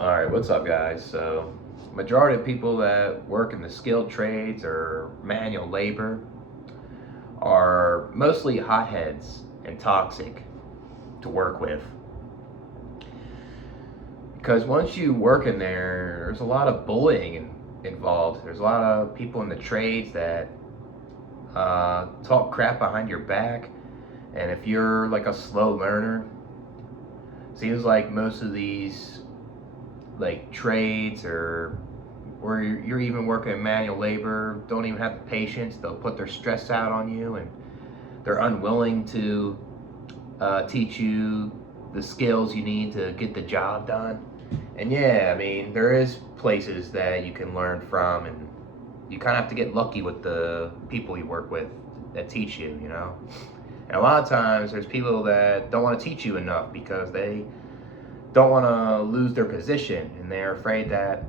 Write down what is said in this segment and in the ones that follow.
All right, what's up, guys? So, majority of people that work in the skilled trades or manual labor are mostly hotheads and toxic to work with. Because once you work in there, there's a lot of bullying involved. There's a lot of people in the trades that talk crap behind your back, and if you're like a slow learner, seems like most of these like trades or you're even working in manual labor, don't even have the patience. They'll put their stress out on you, and they're unwilling to teach you the skills you need to get the job done. And yeah, I mean, there is places that you can learn from, and you kind of have to get lucky with the people you work with that teach you, you know? And a lot of times there's people that don't want to teach you enough because they don't want to lose their position, and they're afraid that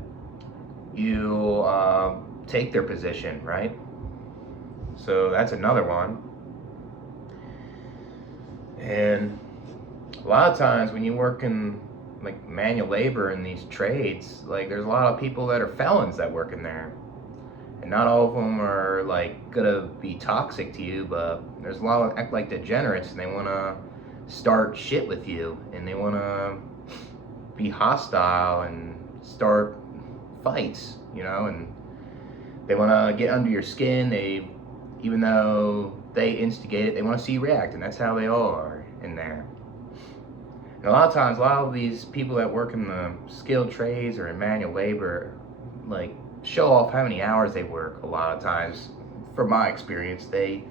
you take their position, right? So that's another one. And a lot of times when you work in like manual labor in these trades, like there's a lot of people that are felons that work in there. And not all of them are like gonna be toxic to you, but there's a lot of act like degenerates, and they wanna start shit with you, and they wanna be hostile and start fights, you know, and they wanna get under your skin. Even though they instigate it, they wanna see you react, and that's how they all are in there. And a lot of times, a lot of these people that work in the skilled trades or in manual labor, like, show off how many hours they work. A lot of times, from my experience, they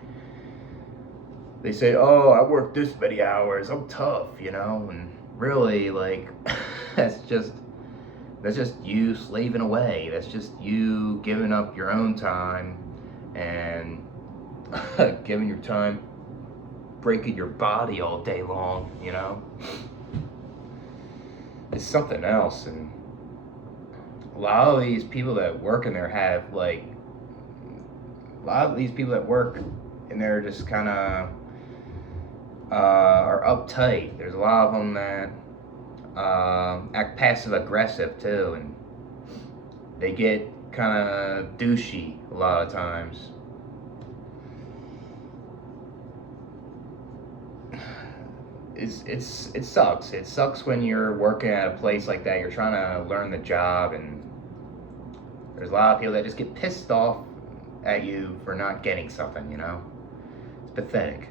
say, "Oh, I work this many hours. I'm tough," you know, and really, like, that's just you slaving away. That's just you giving up your own time and giving your time, breaking your body all day long, you know. It's something else. And a lot of these people that work in there have like a lot of these people that work in there just kind of are uptight. There's a lot of them that act passive aggressive too, and they get kind of douchey a lot of times. It sucks. It sucks when you're working at a place like that. You're trying to learn the job, and there's a lot of people that just get pissed off at you for not getting something, you know? It's pathetic.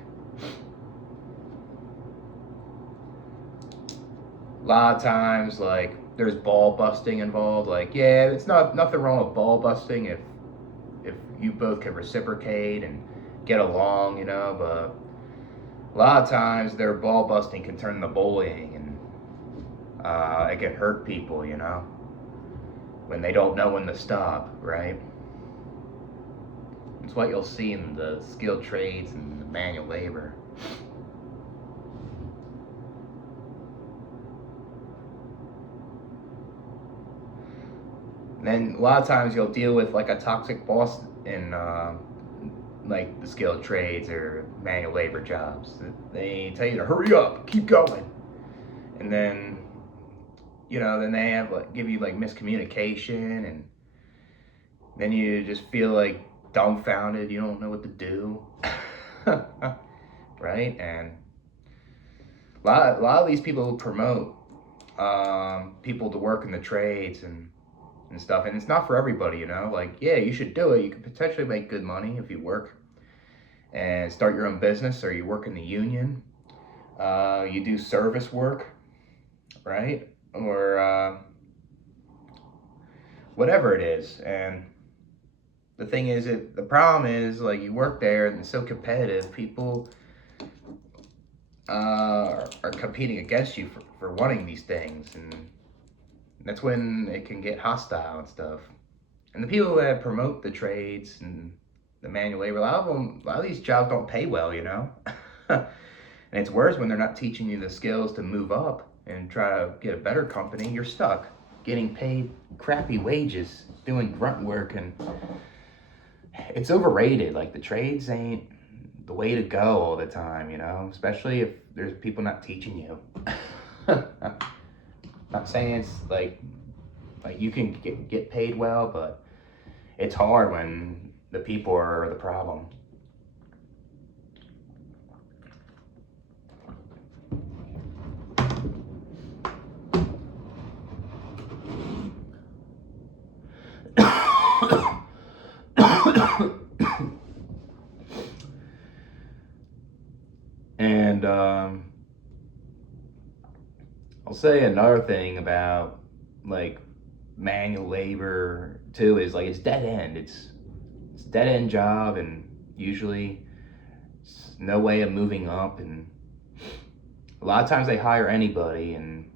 A lot of times, like, there's ball busting involved. Like, yeah, it's not nothing wrong with ball busting if you both can reciprocate and get along, you know, but a lot of times their ball busting can turn to bullying, and it can hurt people, you know, when they don't know when to stop, right? It's what you'll see in the skilled trades and the manual labor. And then a lot of times you'll deal with like a toxic boss in like the skilled trades or manual labor jobs. They tell you to hurry up, keep going, and then then they have like give you like miscommunication, and then you just feel like dumbfounded. You don't know what to do, right? And a lot of these people promote people to work in the trades and stuff, and it's not for everybody, you know. Like, yeah, you should do it. You could potentially make good money if you work and start your own business, or you work in the union. You do service work, right? Or whatever it is. And the thing is, the problem is, like, you work there and it's so competitive. People are competing against you for wanting these things, and that's when it can get hostile and stuff. And the people that promote the trades and the manual labor, a lot of these jobs don't pay well, you know. And it's worse when they're not teaching you the skills to move up and try to get a better company. You're stuck getting paid crappy wages, doing grunt work, and it's overrated. Like, the trades ain't the way to go all the time, you know, especially if there's people not teaching you. Not saying it's like Like you can get paid well, but it's hard when the people are the problem. And I'll say another thing about like manual labor too is like it's dead end. It's dead end job, and usually it's no way of moving up. And a lot of times they hire anybody, and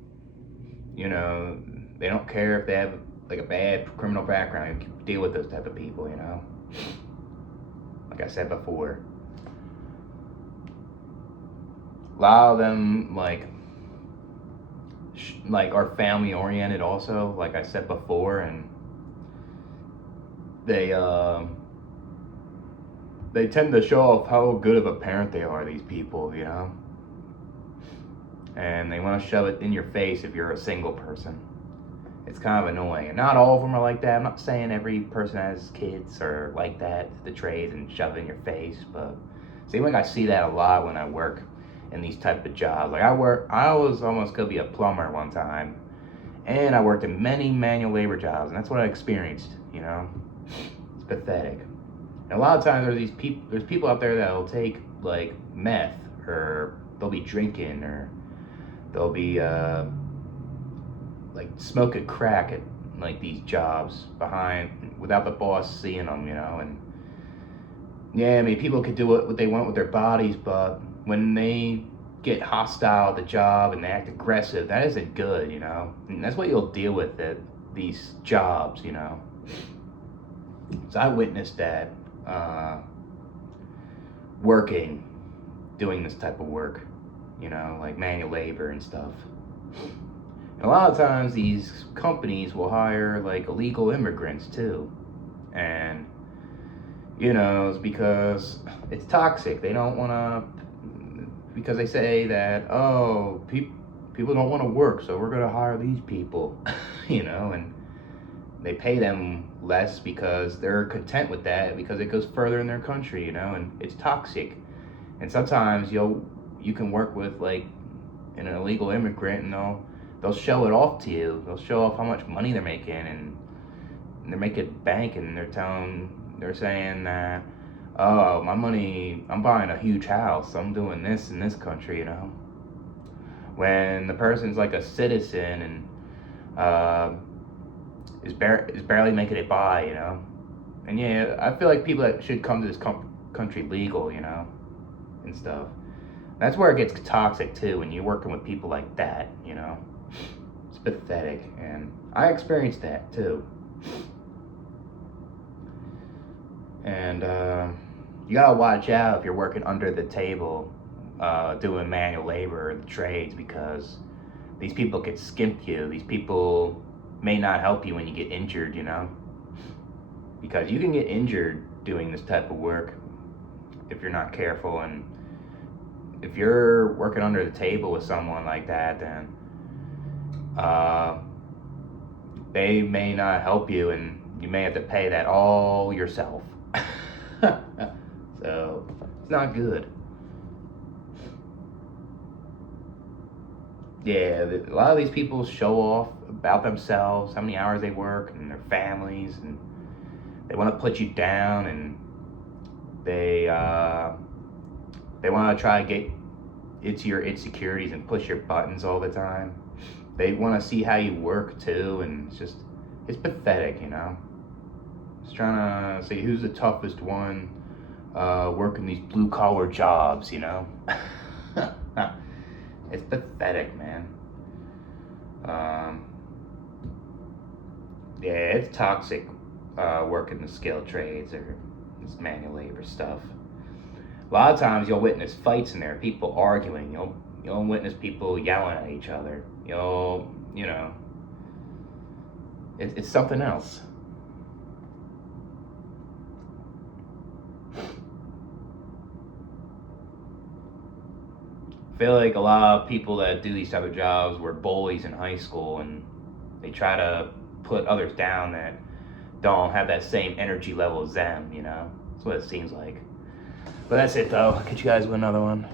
you know they don't care if they have like a bad criminal background. You can deal with those type of people, you know. Like I said before, a lot of them like are family oriented also, like I said before, and they they tend to show off how good of a parent they are, these people, you know, and they want to shove it in your face if you're a single person. It's kind of annoying, and not all of them are like that. I'm not saying every person has kids or like that, the trades, and shove it in your face, but seems like I see that a lot when I work in these type of jobs. Like I was almost gonna be a plumber one time, and I worked in many manual labor jobs, and that's what I experienced. You know, it's pathetic. And a lot of times there's people out there that'll take like meth, or they'll be drinking, or they'll be like smoking crack at like these jobs behind without the boss seeing them. You know, and yeah, I mean people could do what they want with their bodies, but when they get hostile at the job and they act aggressive, that isn't good, you know. And that's what you'll deal with at these jobs, you know. So I witnessed that working, doing this type of work, you know, like manual labor and stuff. And a lot of times these companies will hire like illegal immigrants too. And, you know, it's because it's toxic. They don't want to, because they say that, oh, people don't want to work, so we're going to hire these people, you know, and they pay them less because they're content with that because it goes further in their country, you know, and it's toxic. And sometimes you can work with like an illegal immigrant, and they'll show it off to you. They'll show off how much money they're making, and they're making bank, and they're saying that, oh, my money, I'm buying a huge house, I'm doing this in this country, you know. When the person's like a citizen and is barely making it by, you know. And yeah, I feel like people that should come to this country legal, you know, and stuff. That's where it gets toxic too, when you're working with people like that, you know. It's pathetic, and I experienced that too. And you gotta watch out if you're working under the table, doing manual labor or the trades, because these people could skimp you. These people may not help you when you get injured, you know, because you can get injured doing this type of work if you're not careful. And if you're working under the table with someone like that, then they may not help you, and you may have to pay that all yourself. So it's not good. Yeah, a lot of these people show off about themselves, how many hours they work, and their families, and they want to put you down, and they want to try to get into your insecurities and push your buttons all the time. They want to see how you work too, and it's pathetic, you know. Just trying to see who's the toughest one working these blue collar jobs, you know. It's pathetic, man. Yeah, it's toxic working the skilled trades or this manual labor stuff. A lot of times you'll witness fights in there, people arguing. You'll witness people yelling at each other. You know, it's something else. I feel like a lot of people that do these type of jobs were bullies in high school, and they try to put others down that don't have that same energy level as them, you know? That's what it seems like. But that's it though. I'll catch you guys with another one.